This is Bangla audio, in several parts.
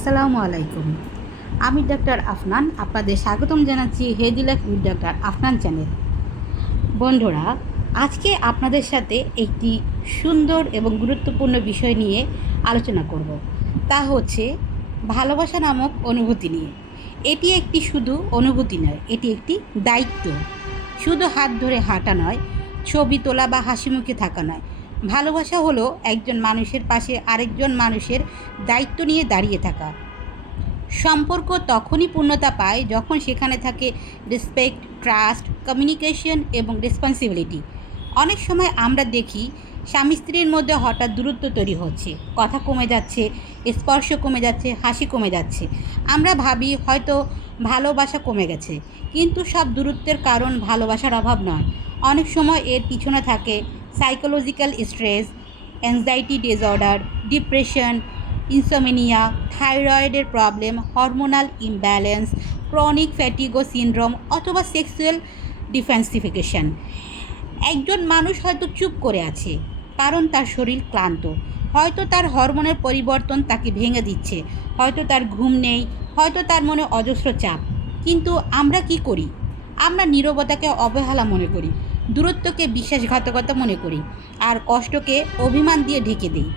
আসসালামু আলাইকুম। আমি ডাক্তার আফনান, আপনাদের স্বাগতম জানাচ্ছি healthy life with doctor Afnan channel. বন্ধুরা, আজকে আপনাদের সাথে একটি সুন্দর এবং গুরুত্বপূর্ণ বিষয় নিয়ে আলোচনা করব। তা হচ্ছে ভালোবাসা নামক অনুভূতি নিয়ে। এটি একটি শুধু অনুভূতি নয়, এটি একটি দায়িত্ব। শুধু হাত ধরে হাঁটা নয়, ছবি তোলা বা হাসি মুখে থাকা নয়। ভালোবাসা হলো একজন মানুষের পাশে আরেকজন মানুষের দায়িত্ব নিয়ে দাঁড়িয়ে থাকা। সম্পর্ক তখনই পূর্ণতা পায় যখন সেখানে থাকে রেসপেক্ট, ট্রাস্ট, কমিউনিকেশন এবং রেসপন্সিবিলিটি। অনেক সময় আমরা দেখি স্বামী স্ত্রীর মধ্যে হঠাৎ দূরত্ব তৈরি হচ্ছে, কথা কমে যাচ্ছে, স্পর্শ কমে যাচ্ছে, হাসি কমে যাচ্ছে। আমরা ভাবি হয়তো ভালোবাসা কমে গেছে, কিন্তু সব দূরত্বের কারণ ভালোবাসার অভাব নয়। অনেক সময় এর পিছনে থাকে psychological stress, anxiety disorder, depression, insomnia, থাইরয়েডের problem, hormonal imbalance, chronic fatigue syndrome অথবা সেক্সুয়াল ডিফেন্সিফিকেশন। একজন মানুষ হয়তো চুপ করে আছে কারণ তার শরীর ক্লান্ত, হয়তো তার হরমোনের পরিবর্তন তাকে ভেঙে দিচ্ছে, হয়তো তার ঘুম নেই, হয়তো তার মনে অজস্র চাপ। কিন্তু আমরা কি করি? আমরা নীরবতাকে অবহেলা মনে করি, দূরত্বকে বিশ্বাসঘাতকতা মনে করি, আর কষ্টকে অভিমান দিয়ে ঢেকে দিই।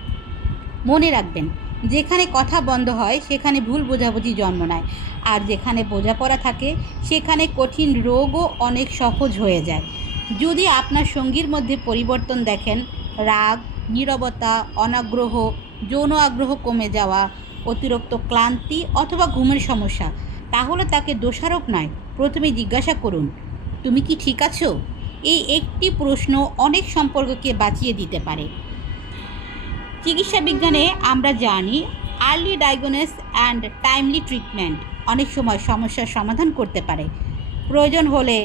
মনে রাখবেন, যেখানে কথা বন্ধ হয় সেখানে ভুল বোঝাবুঝি জন্ম নেয়, আর যেখানে বোঝাপড়া থাকে সেখানে কঠিন রোগও অনেক সহজ হয়ে যায়। যদি আপনার সঙ্গীর মধ্যে পরিবর্তন দেখেন, রাগ, নীরবতা, অনাগ্রহ, যৌন আগ্রহ কমে যাওয়া, অতিরিক্ত ক্লান্তি অথবা ঘুমের সমস্যা, তাহলে তাকে দোষারোপ নয়, প্রথমে জিজ্ঞাসা করুন, তুমি কি ঠিক আছো? এই একটি প্রশ্ন অনেক সম্পর্ককে বাঁচিয়ে দিতে পারে। চিকিৎসা বিজ্ঞানে আমরা জানি early diagnosis and timely treatment অনেক সময় সমস্যার সমাধান করতে পারে। প্রয়োজন হলে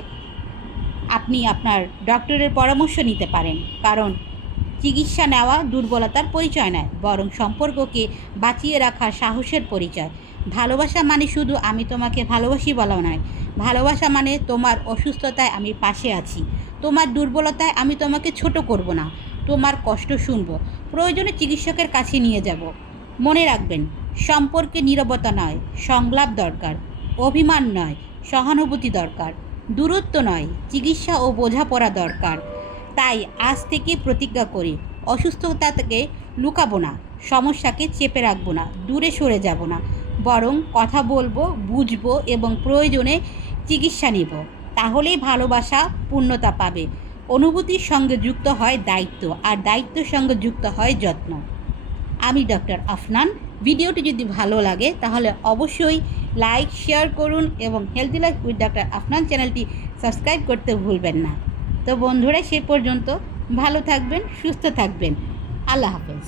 আপনি আপনার ডক্টরের পরামর্শ নিতে পারেন, কারণ চিকিৎসা নেওয়া দুর্বলতার পরিচয় নয়, বরং সম্পর্ককে বাঁচিয়ে রাখার সাহসের পরিচয়। ভালোবাসা মানে শুধু আমি তোমাকে ভালোবাসি বলা নয়। ভালোবাসা মানে তোমার অসুস্থতায় আমি পাশে আছি, তোমার দুর্বলতায় আমি তোমাকে ছোট করব না, তোমার কষ্ট শুনব, প্রয়োজনে চিকিৎসকের কাছে নিয়ে যাব। মনে রাখবেন, সম্পর্কে নীরবতা নয়, সংলাপ দরকার, অভিমান নয়, সহানুভূতি দরকার, দূরত্ব নয়, চিকিৎসা ও বোঝাপড়া দরকার। তাই আজ থেকে প্রতিজ্ঞা করি, অসুস্থতাকে লুকাবো না, সমস্যাকে চেপে রাখবো না, দূরে সরে যাব না, বরং কথা বলবো, বুঝবো এবং প্রয়োজনে চিকিৎসা নিব। তাহলেই ভালোবাসা পূর্ণতা পাবে। অনুভূতির সঙ্গে যুক্ত হয় দায়িত্ব, আর দায়িত্বের সঙ্গে যুক্ত হয় যত্ন। আমি ডক্টর আফনান। ভিডিওটি যদি ভালো লাগে তাহলে অবশ্যই লাইক, শেয়ার করুন এবং healthy life with doctor Afnan চ্যানেলটি সাবস্ক্রাইব করতে ভুলবেন না। তো বন্ধুরা, সে পর্যন্ত ভালো থাকবেন, সুস্থ থাকবেন। আল্লাহ হাফেজ।